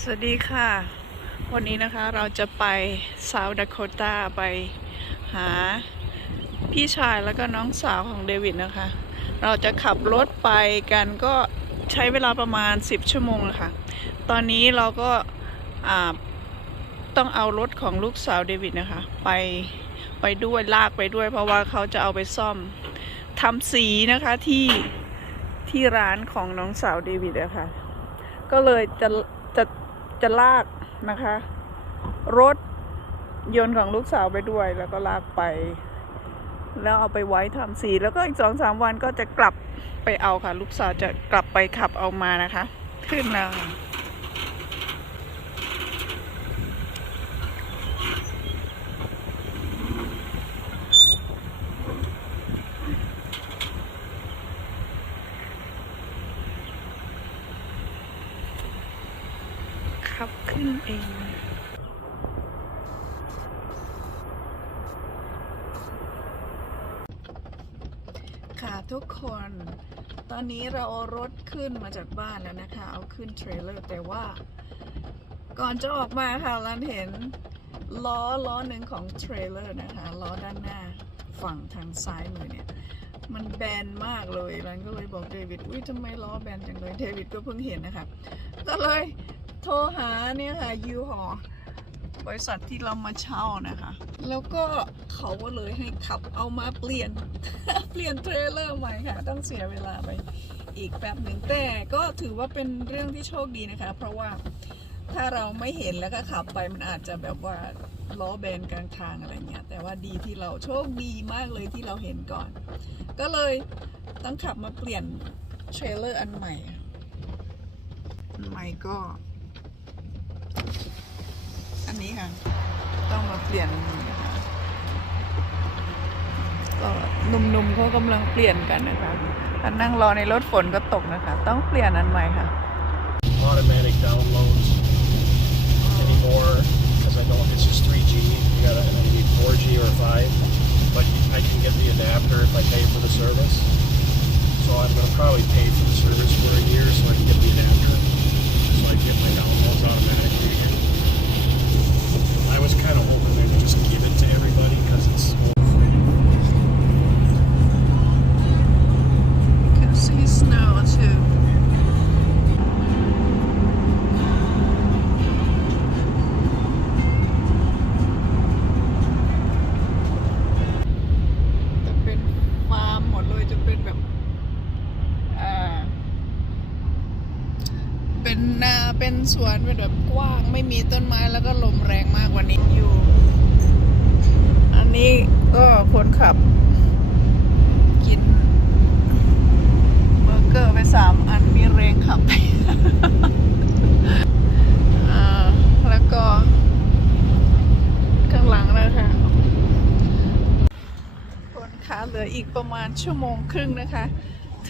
สวัสดีค่ะ วันนี้นะคะเราจะไปเซาท์ด a โคตาไปหาพี่ชายแล้วก็น้องสาวของเดวิดนะคะ เราจะขับรถไปกันก็ใช้เวลาประมาณ 10 ชั่วโมงนะคะตอนนี้เราก็ต้องเอารถของลูกสาวเดวิดนะคะ ไปไปด้วยลากไปด้วย เพราะว่าเขาจะเอาไปซ่อมทำสีนะคะที่ที่ร้านของน้องสาวเดวิดอะค่ะก็เลยจะจะ จะลากนะคะ รถยนต์ของลูกสาวไปด้วย แล้วก็ลากไป แล้วเอาไปไว้ทำสี แล้วก็อีกสองสามวันก็จะกลับไปเอาค่ะ ลูกสาวจะกลับไปขับเอามานะคะ ขึ้นแล้ว ค่ะขับขึ้นเองค่ะทุกคน ตอนนี้เราเอารถขึ้นมาจากบ้านแล้วนะคะ เอาขึ้นเทรลเลอร์แต่ว่า ก่อนจะออกมาค่ะรันเห็นล้อล้อหนึ่งของเทรลเลอร์นะคะ ล้อด้านหน้าฝั่งทางซ้ายมือเนี่ย มันแบนมากเลยรันก็เลยบอกเดวิดอุ้ยทำไมล้อแบนจังเลยเดวิดก็เพิ่งเห็นนะคะ ก็เลย โทรหาเนี่ยค่ะยูหอบริษัทที่เรามาเช่านะคะ แล้วก็เขาก็เลยให้ขับเอามาเปลี่ยน เปลี่ยนเทรลเลอร์ใหม่ค่ะ ต้องเสียเวลาไปอีกแป๊บหนึ่งแต่ก็ถือว่าเป็นเรื่องที่โชคดีนะคะ เพราะว่าถ้าเราไม่เห็นแล้วก็ขับไปมันอาจจะแบบว่าล้อแบนกลางทางอะไรเงี้ย แต่ว่าดีที่เราโชคดีมากเลยที่เราเห็นก่อน ก็เลยต้องขับมาเปลี่ยนเทรลเลอร์อันใหม่อันใหม่ก็ อันนี้ค่ะ ต้องมาเปลี่ยน ก็หนุ่มๆเขากำลังเปลี่ยนกันนะคะถ้านั่งรอในรถฝนก็ตกนะคะ ต้องเปลี่ยนอันใหม่ค่ะ automatic downloads anymore because I don't. It's just 3G. You gotta and then you need 4G or 5. But I can get the adapter if I pay for the service. So I'm gonna probably pay for the service for a year so I can get the adapter, so I get my downloads automatic kind of hold it. เป็นนาเป็นสวนเป็นแบบกว้างไม่มีต้นไม้แล้วก็ลมแรงมากวันนี้อยู่ อันนี้ก็คนขับ กินเบอร์เกอร์ไปสามอันมีเรงขับไปอ่าแล้วก็ข้างหลังนะคะคนขาเหลืออีกประมาณชั่วโมงครึ่งนะคะ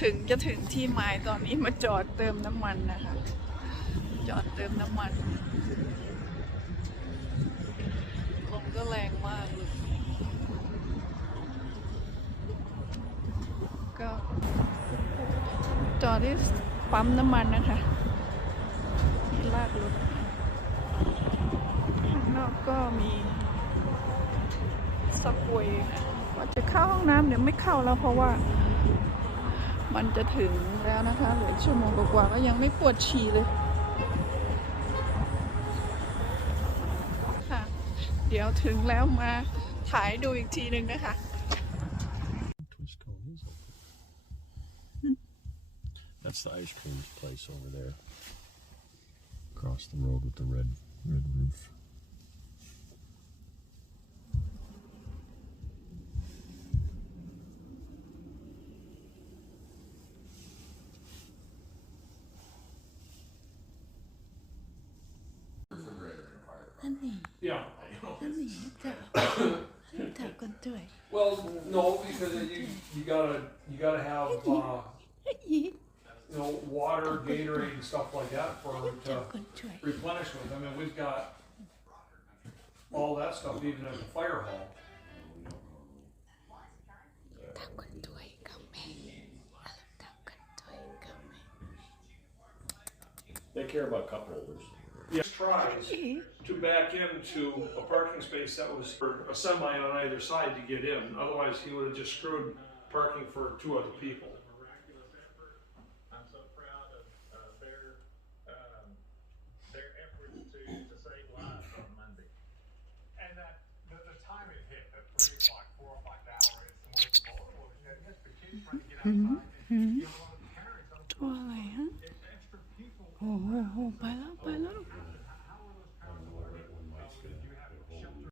ถึงจะถึงที่หมายตอนนี้มาจอดเติมน้ำมันนะคะ จอดเติมน้ำมันลมก็แรงมากเลยก็จอดที่ปั๊มน้ำมันนะคะที่ลากรถข้างนอกก็มีสับเวย์ว่าจะเข้าห้องน้ำเดี๋ยวไม่เข้าแล้วเพราะว่า มันจะถึงแล้วนะคะเหลือชั่วโมงกว่าก็ยังไม่ปวดฉี่เลย ค่ะ เดี๋ยวถึงแล้วมาถ่ายดูอีกทีหนึ่งนะคะ That's the ice cream place over there. Across the road with the red red roof. Yeah. Well, no, because you you gotta you gotta have uh, you know water, Gatorade, and stuff like that for to replenish with. I mean, we've got all that stuff even at the fire hall. They care about cup holders. Yes, tries to back into a parking space that was for a semi on either side to get in. Otherwise, he would have just screwed parking for two other people. I'm so proud of, uh, their, um, their efforts to,